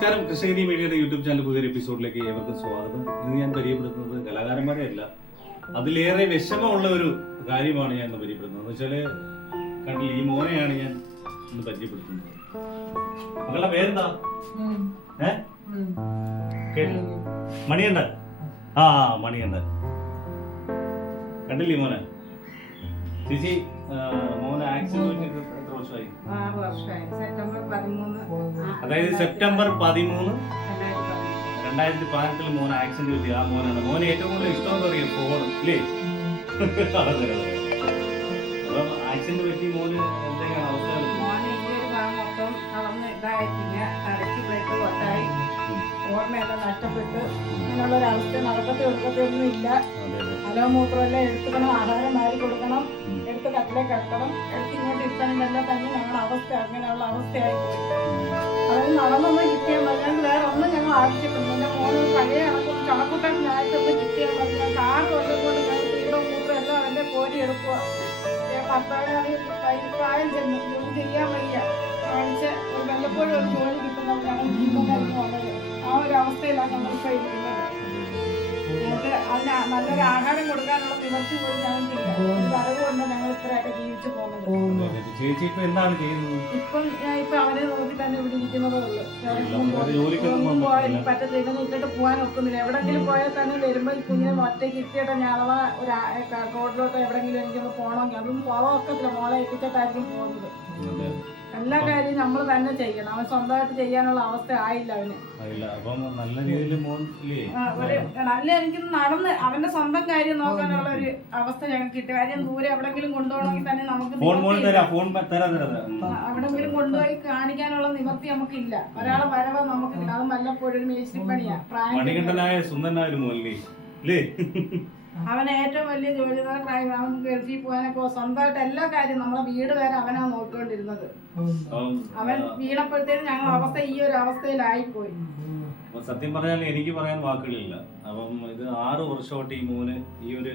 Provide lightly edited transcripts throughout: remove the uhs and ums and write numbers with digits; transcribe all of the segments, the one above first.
നമസ്കാരം. കൃഷ്ണഗിരി മീഡിയയുടെ YouTube channel പുതിയൊരു എപ്പിസോഡിലേക്ക് ഏവർക്കും സ്വാഗതം. ഇന്ന് ഞാൻ പരിചയപ്പെടുത്തുന്നത് കലാകാരന്മാരെ അല്ല, അതിലേറെ വിഷമമുള്ള ഒരു കാര്യമാണ് ഞാൻ ഇന്ന് പരിചയപ്പെടുത്തുന്നത്. എന്ന് വെച്ചാല് കണ്ടില്ല, ഈ മോനെയാണ് ഞാൻ ഇന്ന് പരിചയപ്പെടുത്തുന്നത്. മകളുടെ പേരെന്താ? മണിയുണ്ട്. ആ മണിയുണ്ട്. കണ്ടില്ലേ മോനെ? ചേച്ചി മോനെ ആക്സിഡന്റ് എത്ര വർഷമായി? 6 വർഷമായി. അതായത് സെപ്റ്റംബർ 13, 2018 മോൻ ആക്സിഡന്റ് പറ്റി. ആ മോനാണ്. മോനെ ഏറ്റവും കൂടുതൽ ഇഷ്ടം എന്താ പറയുക? ഫോൺ ഇല്ലേ? അപ്പം ആക്സിഡന്റ് പറ്റി മോന് എന്തൊക്കെയാണ് അവസ്ഥ? ഓർമ്മയെല്ലാം നഷ്ടപ്പെട്ട് ഇങ്ങനെയുള്ളൊരവസ്ഥ നടക്കത്തെ എടുക്കത്തൊന്നും ഇല്ല. അലോമൂത്രമെല്ലാം എടുത്തുക്കണം, ആഹാരം മാറി കൊടുക്കണം, എടുത്ത് കട്ടിലെ കിടക്കണം, എടുത്ത് ഇങ്ങോട്ട് ഇരുത്തണമെല്ലാം തന്നെ ഞങ്ങളുടെ അവസ്ഥ അങ്ങനെയുള്ള അവസ്ഥയായി പോയി. അതൊന്നും നടന്നൊന്നും കിട്ടിയാൽ മതി. ഞങ്ങൾക്ക് വേറെ ഒന്നും ഞങ്ങൾ ആവശ്യപ്പെടുന്നു. എൻ്റെ മോന് പഴയ കണക്കും കണക്കൂട്ടത്തിനായിട്ടൊന്നും കിട്ടിയാൽ മതി. ഞങ്ങൾക്ക് 6 കൊല്ലം കൊണ്ട് ഞങ്ങൾക്ക് വീടും മൂത്രം എല്ലാം അവൻ്റെ കോരി എടുക്കുക. ഭർത്താവിനാണെങ്കിൽ പ്രായം ചെന്നു, ജോലി ചെയ്യാൻ വയ്യ. കാണിച്ച് വല്ലപ്പോഴും ഒരു ജോലി കിട്ടുമ്പോൾ ഞങ്ങൾ ജീവിതമായിരുന്നു വന്നത്. ആ ഒരു അവസ്ഥയിലാണ് ഞങ്ങളിപ്പോൾ ഇരിക്കുന്നത്. ഞങ്ങൾക്ക് അതിന് നല്ലൊരു ആഹാരം കൊടുക്കാനുള്ള നിവർത്തി പോലും ഞങ്ങൾക്കില്ല. ഒരു വരവ് കൊണ്ട് ഞങ്ങൾ ഇത്രയൊക്കെ ജീവിച്ചു പോകുന്നത്. ഇപ്പം അവരെ നോക്കി തന്നെ ഇവിടെ ഇരിക്കുന്നതേ ഉള്ളൂ. പോയാൽ പറ്റത്തില്ല, ഇട്ടിട്ട് പോകാൻ ഒക്കുന്നില്ല. എവിടെങ്കിലും പോയാൽ തന്നെ വരുമ്പോൾ ഈ കുഞ്ഞിനെ ഒറ്റയ്ക്ക് ഇട്ടിട്ട് ഞാൻ അഥവാ ഒരു റോഡിലോട്ട് എവിടെങ്കിലും എനിക്കൊന്ന് പോകണമെങ്കിൽ അതൊന്നും പോകാൻ ഒക്കത്തില്ല. മോളെ എത്തിച്ചിട്ടായിരിക്കും പോകുന്നത്. എല്ലാ കാര്യവും നമ്മൾ തന്നെ ചെയ്യണം. അവൻ സ്വന്തമായിട്ട് ചെയ്യാനുള്ള അവസ്ഥ ആയില്ല അവന്. നല്ല എനിക്ക് നടന്ന് അവന്റെ സ്വന്തം കാര്യം നോക്കാനുള്ള ഒരു അവസ്ഥ ഞങ്ങൾക്ക് കിട്ടി. കാര്യം ദൂരെ എവിടെങ്കിലും കൊണ്ടുപോകണമെങ്കിൽ തന്നെ നമുക്ക് എവിടെങ്കിലും കൊണ്ടുപോയി കാണിക്കാനുള്ള നിവർത്തി നമുക്കില്ല. ഒരാളെ വരവ് നമുക്ക് അത് വല്ലപ്പോഴും മേശിരിപ്പണിയാ. അവൻ ഏറ്റവും വലിയ ജോലി അവൻ ഗൾഫിൽ പോകാനൊക്കെ സ്വന്തമായിട്ട് എല്ലാ കാര്യം നമ്മളെ വീട് വരെ അവനാ നോക്കിക്കൊണ്ടിരുന്നത്. അവൻ വീണപ്പോഴത്തേനും ഞങ്ങളുടെ അവസ്ഥ ഈ ഒരു അവസ്ഥയിലായിപ്പോയി. സത്യം പറഞ്ഞാൽ എനിക്ക് പറയാൻ വാക്കുകളില്ല. അപ്പം ഇത് 6 വർഷമായിട്ട് ഈ മോന് ഈ ഒരു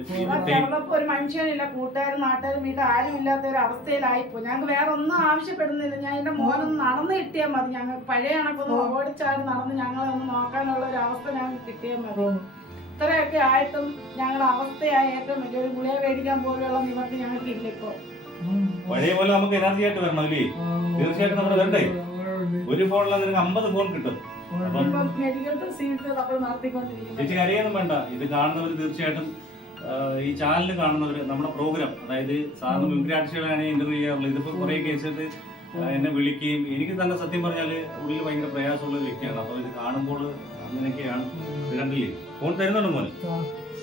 ഒരു മനുഷ്യനില്ല, കൂട്ടുകാരും നാട്ടുകാരും വീട്ടിൽ ആരും ഇല്ലാത്ത ഒരു അവസ്ഥയിലായിപ്പോയി. ഞങ്ങൾക്ക് വേറെ ഒന്നും ആവശ്യപ്പെടുന്നില്ല. ഞാൻ എന്റെ മോനൊന്ന് നടന്നു കിട്ടിയാൽ മതി. ഞങ്ങൾക്ക് പഴയ കണക്കൊന്ന് ഓടിച്ചാടി നടന്ന് ഞങ്ങളെ ഒന്ന് നോക്കാനുള്ള ഒരു അവസ്ഥ ഞങ്ങൾക്ക് കിട്ടിയാൽ മതി. ഇത്രയൊക്കെ ആയിട്ടും ഞങ്ങളുടെ അവസ്ഥയായി ഏറ്റവും വലിയൊരു ഗുളിക മേടിക്കാൻ പോലെയുള്ള നിവർത്തി ഞങ്ങൾക്ക് ഇല്ല. ഇപ്പൊ പഴയ പോലെ നമുക്ക് എനർജി ആയിട്ട് വരണം അല്ലേ? തീർച്ചയായിട്ടും നമ്മൾ വരണ്ടേ? ഒരു ഫോണിൽ 50 ഫോൺ കിട്ടും. ചേച്ചി അറിയാനും വേണ്ട. ഇത് കാണുന്നവർ തീർച്ചയായിട്ടും ഈ ചാനൽ കാണുന്നവർ നമ്മുടെ പ്രോഗ്രാം, അതായത് സാധാരണ മിമിക്രി ആർട്ടിസ്റ്റുകളാണ് ഇന്റർവ്യൂ ചെയ്യാറുള്ളത്. ഇതിപ്പോ കുറെ കേസിട്ട് എന്നെ വിളിക്കുകയും എനിക്ക് തന്നെ സത്യം പറഞ്ഞാല് ഉള്ളിൽ ഭയങ്കര പ്രയാസമുള്ള ഒരു വ്യക്തിയാണ്. അപ്പൊ ഇത് കാണുമ്പോൾ അങ്ങനെയൊക്കെയാണ്. ഇത് കണ്ടില്ലേ? ഫോൺ തരുന്നുണ്ട് മോനെ?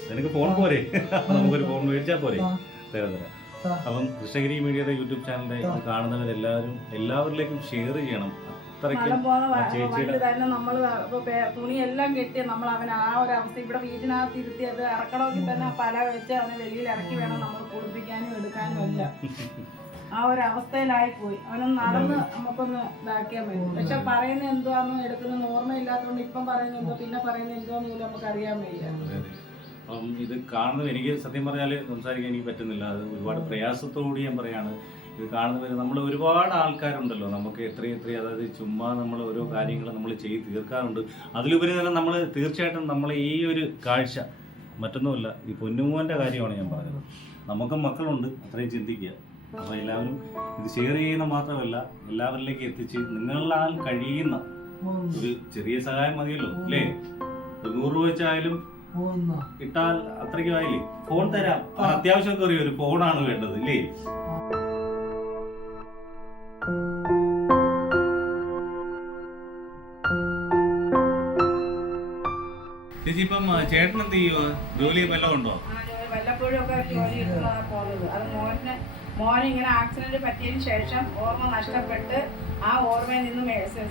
നിനക്ക് ഫോൺ പോരെ? നമുക്കൊരു ഫോൺ മേടിച്ചാൽ പോരെ? തരാം. അപ്പം കൃഷ്ണഗിരി മീഡിയയുടെ യൂട്യൂബ് ചാനലിന്റെ കാണുന്നവരെല്ലാവരും എല്ലാവരിലേക്കും ഷെയർ ചെയ്യണം. തന്നെ നമ്മള് തുണിയെല്ലാം കെട്ടി നമ്മൾ അവന് ആ ഒരു അവസ്ഥ ഇവിടെ വീടിനകത്ത് ഇരുത്തി അത് ഇറക്കണമെങ്കിൽ തന്നെ പല വെച്ച് അവനെ വെളിയിൽ ഇറക്കി വേണം നമ്മൾ കുളിപ്പിക്കാനും എടുക്കാനും എല്ലാം. ആ ഒരു അവസ്ഥയിലായി പോയി. അവനൊന്ന് നടന്ന് നമുക്കൊന്ന് ഇതാക്കിയാൽ മതി. പക്ഷെ പറയുന്നത് എന്തുവാന്ന് എടുക്കുന്ന ഓർമ്മയില്ലാത്തതുകൊണ്ട് ഇപ്പം പറയുന്നത് എന്തോ പിന്നെ പറയുന്നത് എന്തോന്ന് പോലും നമുക്ക് അറിയാൻ വയ്യ. അപ്പം ഇത് കാണുന്നത് എനിക്ക് സത്യം പറഞ്ഞാൽ സംസാരിക്കാൻ എനിക്ക് പറ്റുന്നില്ല. അത് ഒരുപാട് പ്രയാസത്തോടുകൂടി ഞാൻ പറയാണ്. ഇത് കാണുന്നവർ നമ്മൾ ഒരുപാട് ആൾക്കാരുണ്ടല്ലോ, നമുക്ക് എത്രയും അതായത് ചുമ്മാ നമ്മൾ ഓരോ കാര്യങ്ങൾ നമ്മൾ ചെയ്ത് തീർക്കാറുണ്ട്. അതിലുപരി തന്നെ നമ്മൾ തീർച്ചയായിട്ടും നമ്മൾ ഈ ഒരു കാഴ്ച മറ്റൊന്നുമില്ല, ഈ പൊന്നുമോൻ്റെ കാര്യമാണ് ഞാൻ പറഞ്ഞത്. നമുക്കും മക്കളുണ്ട്, അത്രയും ചിന്തിക്കുക. അപ്പോൾ എല്ലാവരും ഇത് ഷെയർ ചെയ്യുന്ന മാത്രമല്ല എല്ലാവരിലേക്ക് എത്തിച്ച് നിങ്ങളാൽ കഴിയുന്ന ഒരു ചെറിയ സഹായം മതിയല്ലോ അല്ലേ? 100 രൂപ വെച്ചായാലും ഇട്ടാൽ അത്രയ്ക്കും ആയില്ലേ? ഫോൺ തരാം. അത്യാവശ്യമൊക്കെ അറിയാം, ഒരു ഫോണാണ് വേണ്ടത് ഇല്ലേ? ചേച്ചി ഇപ്പം ചേട്ടൻ എന്ത് ചെയ്യുക? ജോലി വല്ലതും ഉണ്ടോ? വല്ലപ്പോഴും ഒക്കെ ജോലി കിട്ടുന്നതാണ് പോകുന്നത്. അത് മോനിങ്ങനെ ആക്സിഡന്റ് പറ്റിയതിന് ശേഷം ഓർമ്മ നഷ്ടപ്പെട്ട് ആ ഓർമ്മയിൽ നിന്നും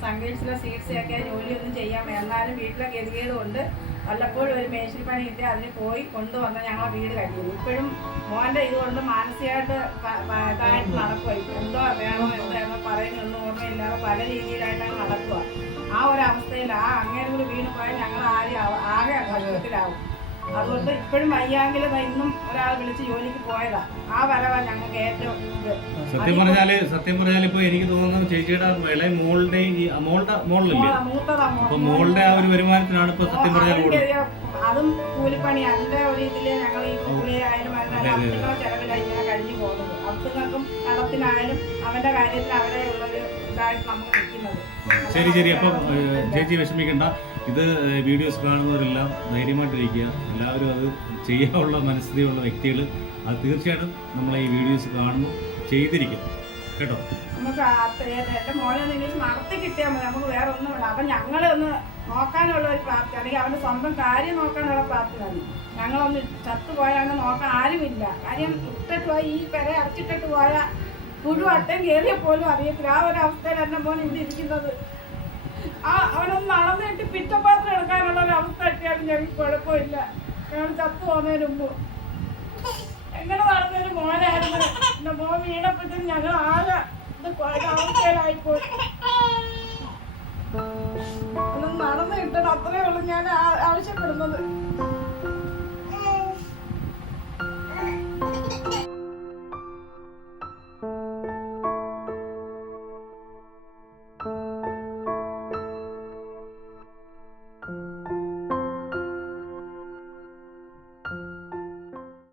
സംഘടിച്ചിലെ ചികിത്സയൊക്കെ ജോലിയൊന്നും ചെയ്യാൻ എന്നാലും വീട്ടിലെ ഗതികേട് കൊണ്ട് വല്ലപ്പോഴും ഒരു മേശിരി പണി കിട്ടി അതിന് പോയി കൊണ്ടുവന്ന് ഞങ്ങളെ വീട് കഴിയുന്നു. ഇപ്പോഴും മോൻ്റെ ഇതുകൊണ്ട് മാനസികമായിട്ട് ഇതായിട്ട് നടക്കുക. എന്തോ വേണോ എന്താണോ പറയുന്നൊന്നും ഓർമ്മയില്ലാതെ പല രീതിയിലായിട്ടാണ് നടക്കുക. ആ ഒരു അവസ്ഥയിൽ ആ അങ്ങനെ കൂടി വീണ് പോയാൽ ഞങ്ങൾ ആകെ നഷ്ടത്തിലാവും. അതുകൊണ്ട് ഇപ്പോഴും വയ്യാങ്കിലും ഇന്നും ഒരാൾ വിളിച്ച് ജോലിക്ക് പോയതാ. ആ വരവാ ഞങ്ങൾക്ക് ഏറ്റവും ഇത്. സത്യം പറഞ്ഞാൽ ഇപ്പൊ എനിക്ക് തോന്നുന്നു ചേച്ചിയുടെ ഇളയ മോളുടെ മോളിലല്ലേ മൂത്തതാ അപ്പൊ മോളുടെ ആ ഒരു വരുമാനത്തിനാണ് ഇപ്പൊ സത്യം പറഞ്ഞാൽ അതും കൂലിപ്പണി. അതിന്റെ ഒരു ഇതില് ഞങ്ങൾ ഈ കൂലിയായാലും അവർക്കുള്ള ചെലവിലാണ് ഇങ്ങനെ കഴിഞ്ഞു പോകുന്നത്. അവർക്കും കടത്തിനായാലും അവന്റെ കാര്യത്തിൽ അവരെ ഉള്ളൊരു ഇതായിട്ട് നമുക്ക് നിൽക്കുന്നത്. ശരി അപ്പം ചേച്ചി വിഷമിക്കണ്ട. ഇത് വീഡിയോസ് കാണുന്നവരെല്ലാം ധൈര്യമായിട്ടിരിക്കുക. എല്ലാവരും അത് ചെയ്യാനുള്ള മനസ്ഥിതിയുള്ള വ്യക്തികൾ അത് തീർച്ചയായിട്ടും നമ്മളെ ഈ വീഡിയോസ് കാണുന്നു ചെയ്തിരിക്കും കേട്ടോ. നമുക്ക് എൻ്റെ മോനെ ഒന്ന് ഇംഗ്ലീഷ് നടത്തി കിട്ടിയാൽ മതി. നമുക്ക് വേറെ ഒന്നും വേണം. അപ്പം ഞങ്ങളെ ഒന്ന് നോക്കാനുള്ള ഒരു പ്രാപ്തി, അല്ലെങ്കിൽ അവൻ്റെ സ്വന്തം കാര്യം നോക്കാനുള്ള പ്രാപ്തി മതി. ഞങ്ങളൊന്ന് ചത്തുപോയാൽ നോക്കാൻ ആരുമില്ല. കാര്യം ഇട്ടിട്ട് പോയി ഈ പെര അടച്ചിട്ടിട്ട് പോയാൽ പുഴു അട്ടം കയറിയ പോലും അറിയത്തില്ല. ആ ഒരു അവസ്ഥയിൽ എൻ്റെ മോൻ ഇവിടെ ഇരിക്കുന്നത്. അവനൊന്ന് നടന്നിട്ട് പിറ്റപാത്രം എടുക്കാനുള്ള ഒരു അവസ്ഥ എത്തിയാലും ഞങ്ങൾക്ക് കുഴപ്പമില്ല. ഞങ്ങൾ ചത്തു പോകുന്നതിന് മുമ്പ് എങ്ങനെ നടന്നൊരു മോനായിരുന്നു. എൻ്റെ മോൻ വീണപ്പോഴത്തേക്കും ഞങ്ങൾ ആകെ അവസ്ഥയിലായിപ്പോയി. ഒന്നും നടന്നു കിട്ടണം, അത്രയേ ഉള്ളൂ ഞാൻ ആവശ്യപ്പെടുന്നത്.